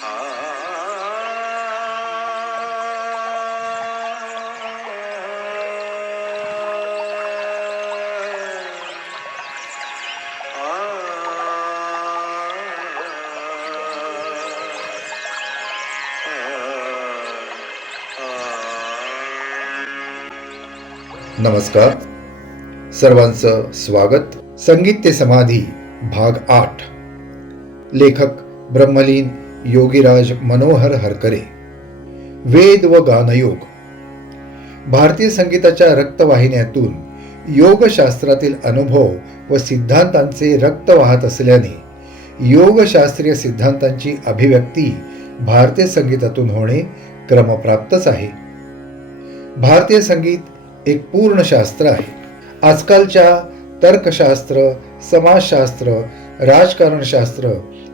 नमस्कार, सर्वांचं स्वागत. संगीत ते समाधी भाग 8. लेखक ब्रह्मलीन योगीराज मनोहर हरकरे. वेद व गानयोग. भारतीय संगीताच्या रक्तवाहिन्यातून योगशास्त्रातील अनुभव व सिद्धांतांचे रक्त वाहत असल्याने योगशास्त्रीय सिद्धांतांची अभिव्यक्ती भारतीय संगीतातून होणे क्रमप्राप्तच आहे. भारतीय संगीत एक पूर्ण शास्त्र आहे. आजकालच्या तर्कशास्त्र, समाजशास्त्र, राजकारणशास्त्र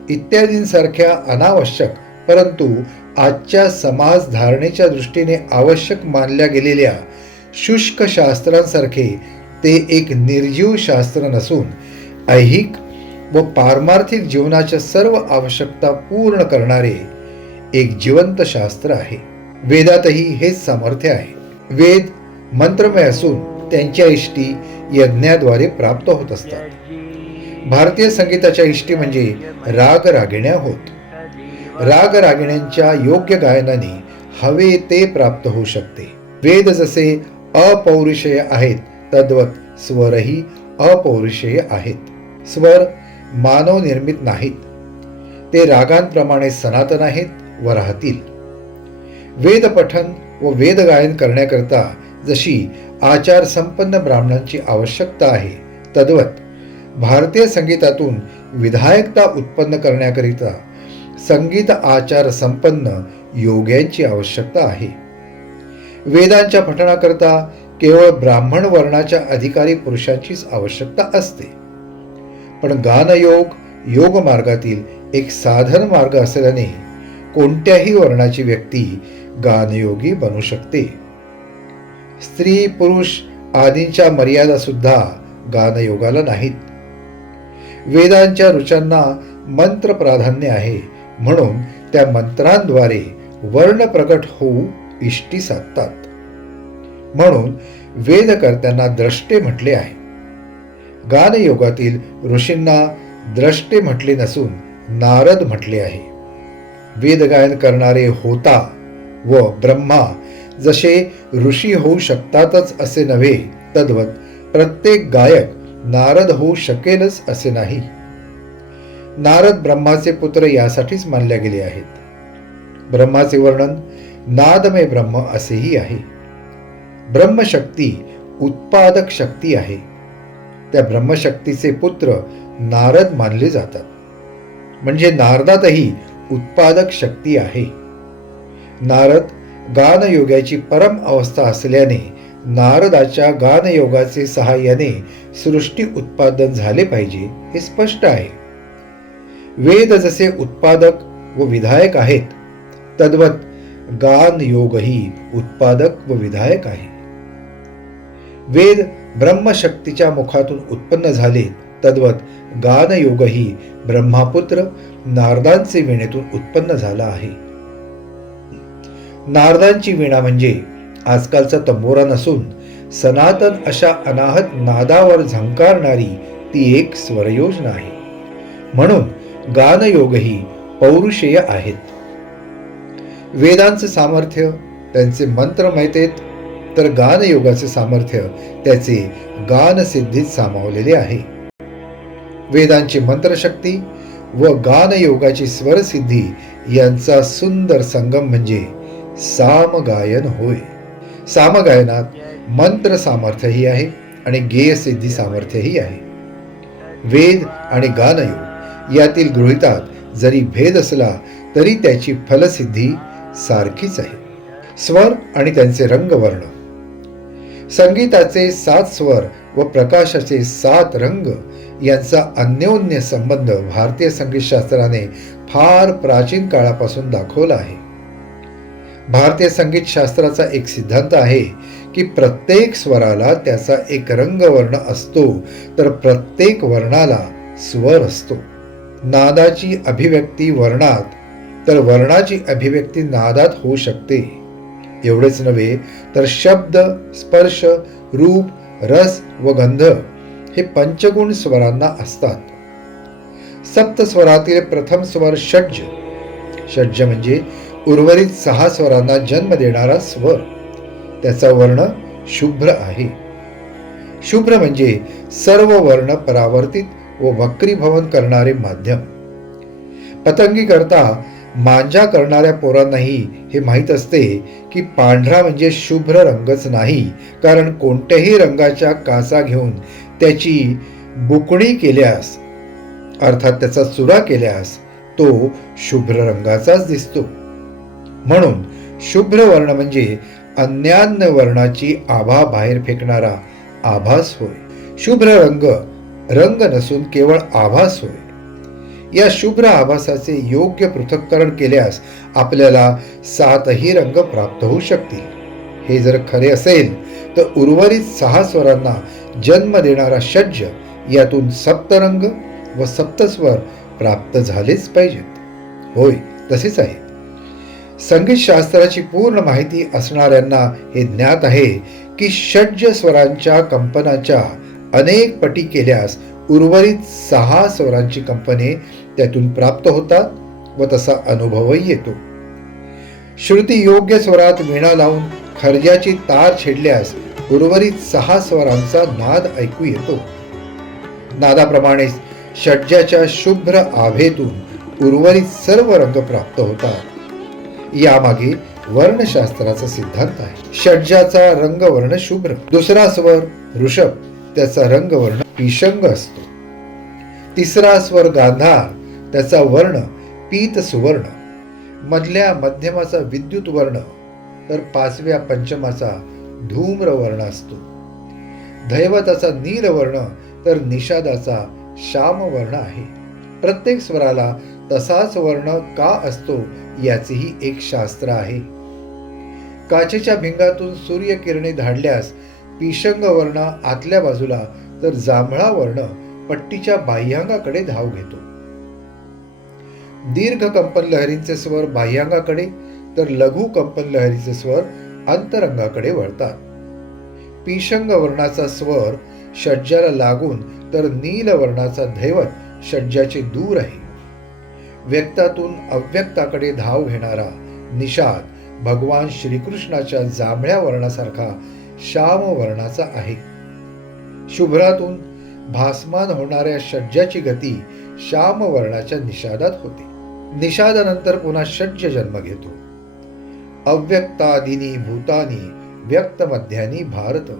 इत्यादींसारख्या अनावश्यक परंतु आजच्या समाज धारणेच्या दृष्टीने आवश्यक मानल्या गेलेल्या शुष्क शास्त्रांसारखे ते एक निर्जीव शास्त्र नसून ऐहिक व पारमार्थिक जीवनाच्या सर्व आवश्यकता पूर्ण करणारे एक जिवंत शास्त्र आहे. वेदातही हेच सामर्थ्य आहे. वेद मंत्रमय असून त्यांच्या इष्टी यज्ञाद्वारे प्राप्त होत असतात. भारतीय संगीताच्या इष्टी म्हणजे राग रागिण्या होत. राग रागिण्यांच्या योग्य गायनाने हवे ते प्राप्त होऊ शकते. वेद जसे अपौरुषेय आहेत तद्वत स्वरही अपौरुषेय आहेत. स्वर मानव निर्मित नाहीत, ते रागांप्रमाणे सनातन आहेत व राहतील. वेद पठन व वेद गायन करण्याकरता जशी आचार संपन्न ब्राह्मणांची आवश्यकता आहे तद्वत भारतीय संगीतातून विधायकता उत्पन्न करण्याकरिता संगीत आचार संपन्न योग्यांची आवश्यकता आहे. वेदांच्या पठणाकरता केवळ ब्राह्मण वर्णाच्या अधिकारी पुरुषांचीच आवश्यकता असते. पण गानयोग योग मार्गातील एक साधन मार्ग असल्याने कोणत्याही वर्णाची व्यक्ती गानयोगी बनू शकते. स्त्री पुरुष आदींच्या मर्यादा सुद्धा गानयोगाला नाहीत. वेदांच्या ऋचांना मंत्र प्राधान्य आहे म्हणून त्या मंत्रांद्वारे वर्ण प्रकट होऊ इष्टी साधतात. म्हणून वेदकर्त्यांना द्रष्टे म्हटले आहे. गानयोगातील ऋषींना द्रष्टे म्हटले नसून नारद म्हटले आहे. वेदगायन करणारे होता व ब्रह्मा जसे ऋषी होऊ शकतातच असे नव्हे तद्वत प्रत्येक गायक नारद होऊ शकेलच असे नाही. नारद ब्रह्माचे पुत्र यासाठीच मानले गेले आहेत. ब्रह्माचे वर्णन नादमय ब्रह्म असेही आहे. ब्रह्मशक्ती उत्पादक शक्ती आहे. त्या ब्रह्मशक्तीचे पुत्र नारद मानले जातात. म्हणजे नारदातही उत्पादक शक्ती आहे. नारद गानयोगाची परम अवस्था असल्याने नारदाच्या गानयोगाचे सहाय्याने सृष्टी उत्पादन झाले पाहिजे हे स्पष्ट आहे. वेद जसे उत्पादक व विधायक आहेत तद्वत गानयोगही उत्पादक व विधायक आहे. वेद ब्रह्मशक्तीच्या मुखातून उत्पन्न झाले तद्वत गानयोगही ब्रह्मापुत्र नारदांचे वीणेतून उत्पन्न झाला आहे. नारदांची वीणा म्हणजे आजकालचा तंबोरा नसून सनातन अशा अनाहत नादावर झंकारणारी ती एक स्वरयोजना आहे. म्हणून गानयोगही पौरुषेय आहेत. वेदांचे सामर्थ्य त्यांचे मंत्रमयतेत तर गानयोगाचे सामर्थ्य त्याचे गानसिद्धीत सामावलेले आहे. वेदांची मंत्रशक्ती व गानयोगाची स्वरसिद्धी यांचा सुंदर संगम म्हणजे सामगायन होय. सामगायनात मंत्र सामर्थ्यही आहे आणि गेयसिद्धी सामर्थ्यही आहे. वेद आणि गानयोग यातील गृहीतात जरी भेद असला तरी त्याची फलसिद्धी सारखीच आहे. स्वर आणि त्यांचे रंगवर्ण. संगीताचे 7 स्वर व प्रकाशाचे 7 रंग यांचा अन्योन्य संबंध भारतीय संगीतशास्त्राने फार प्राचीन काळापासून दाखवला आहे. भारतीय संगीत शास्त्राचा एक सिद्धांत आहे की प्रत्येक स्वराला त्याचा एक रंगवर्ण असतो तर प्रत्येक वर्णाला स्वर असतो. नादाची अभिव्यक्ती वर्णात तर वर्णाची अभिव्यक्ती नादात होऊ शकते. एवढेच नव्हे तर शब्द, स्पर्श, रूप, रस व गंध हे पंचगुण स्वरांना असतात. सप्त स्वरातील प्रथम स्वर षड्ज. षड्ज म्हणजे उर्वरित 6 स्वरांना जन्म देणारा स्वर. त्याचा वर्ण शुभ्र आहे. शुभ्र म्हणजे सर्व वर्ण परावर्तित व वक्रीभवन करणारे माध्यम. पतंगी करता मांजा करणाऱ्या पोरांनाही हे माहीत असते की पांढरा म्हणजे शुभ्र रंगच नाही, कारण कोणत्याही रंगाच्या कासा घेऊन त्याची बुकणी केल्यास, अर्थात त्याचा चुरा केल्यास तो शुभ्र रंगाचाच दिसतो. म्हणून शुभ्र वर्ण म्हणजे अन्यान्य वर्णाची आभा बाहेर फेकणारा आभास होय. शुभ्र रंग रंग नसून केवळ आभास होय. या शुभ्र आभासाचे योग्य पृथक्करण केल्यास आपल्याला 7ही रंग प्राप्त होऊ शकतील. हे जर खरे असेल तर उर्वरित 6 स्वरांना जन्म देणारा षड्ज यातून सप्तरंग व सप्तस्वर प्राप्त झालेच पाहिजेत. होय, तसेच आहे. संगीत शास्त्राची पूर्ण माहिती असणाऱ्यांना हे ज्ञात आहे की षड्ज स्वरांच्या कंपनाच्या अनेक पटी केल्यास उर्वरित 6 स्वरांची कंपने त्यातून प्राप्त होतात व तसा अनुभवही येतो. श्रुती योग्य स्वरात वीणा लावून खर्जाची तार छेडल्यास उर्वरित 6 स्वरांचा नाद ऐकू येतो. नादाप्रमाणेच षड्जाच्या शुभ्र आभेतून उर्वरित सर्व रंग प्राप्त होतात. यामागे वर्णशास्त्राचा सिद्धांत आहे. षड्जाचा रंगवर्ण शुभ्र. दुसरा स्वर ऋषभ, त्याचा रंगवर्ण पिशंग असतो. तिसरा स्वर गांधार, त्याचा वर्ण पीत सुवर्ण. मधल्या मध्यमाचा विद्युत वर्ण, तर 5व्या पंचमाचा धूम्र वर्ण असतो. दैवताचा नील वर्ण तर निषादाचा श्याम वर्ण आहे. प्रत्येक स्वराला तसाच वर्ण का असतो याचेही एक शास्त्र आहे. काचेच्या भिंगातून सूर्यकिरणे धाडल्यास पिशंग वर्ण आतल्या बाजूला तर जांभळा वर्ण पट्टीच्या बाह्यांगाकडे धाव घेतो. दीर्घ कंपन लहरींचे स्वर बाह्यांगाकडे तर लघु कंपन लहरीचे स्वर अंतरंगाकडे वळतात. पिशंग वर्णाचा स्वर षड्जाला लागून तर नील वर्णाचा दैवत षड्जाचे दूर आहे. व्यक्तातून अव्यक्ताकडे धाव घेणारा निषाद भगवान श्रीकृष्णाच्या जांभळ्या वर्णासारखा श्याम वर्णाचा आहे. शुभ्रातून भासमान होणाऱ्या षड्जाची गती श्याम वर्णाच्या निषादात होते. निषादानंतर पुन्हा षड्ज जन्म घेतो. अव्यक्तादिनी भूतानी व्यक्त मध्यानी भारत,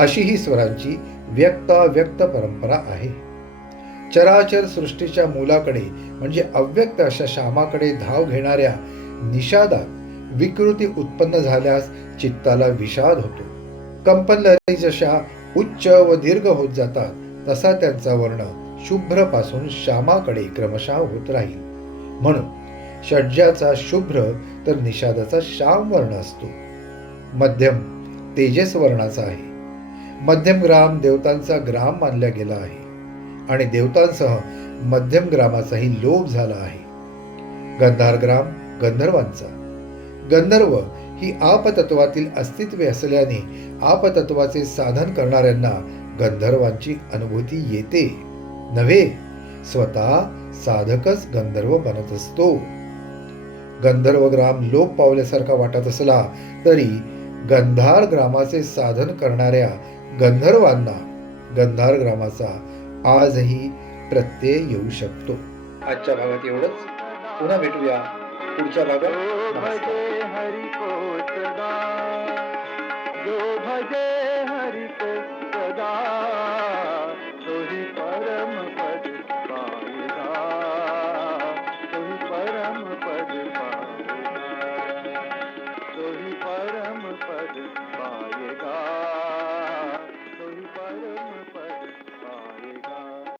अशी ही स्वरांची व्यक्ताव्यक्त परंपरा आहे. चराचर सृष्टीच्या मूलाकडे म्हणजे अव्यक्त अशा श्यामाकडे धाव घेणाऱ्या निषादात विकृती उत्पन्न झाल्यास चित्ताला विषाद होतो. कंपनलहरी जशा उच्च व दीर्घ होत जातात तसा त्यांचा वर्ण शुभ्र पासून श्यामाकडे क्रमशः होत राहील. म्हणून षड्जाचा शुभ्र तर निषादाचा श्याम वर्ण असतो. मध्यम तेजस वर्णाचा आहे. मध्यम ग्राम देवतांचा ग्राम मानला गेला आहे आणि देवतांसह मध्यम ग्रामाचाही लोप झाला आहे. गंधार ग्राम गंधर्वांचा. गंधर्व ही आपतत्वातील अस्तित्वे असल्याने आपतत्वाचे साधन करणाऱ्यांना गंधर्वांची अनुभूती येते नव्हे, स्वतः साधकच गंधर्व बनत असतो. गंधर्व ग्राम लोप पावल्यासारखा वाटत असला तरी गंधार ग्रामाचे साधन करणाऱ्या गंधर्वांना गंधार ग्रामाचा आजही प्रत्यय येऊ शकतो. आजच्या भागात एवढंच. पुन्हा भेटूया पुढच्या भागात. भजे हरि को सदा, जो भजे हरि को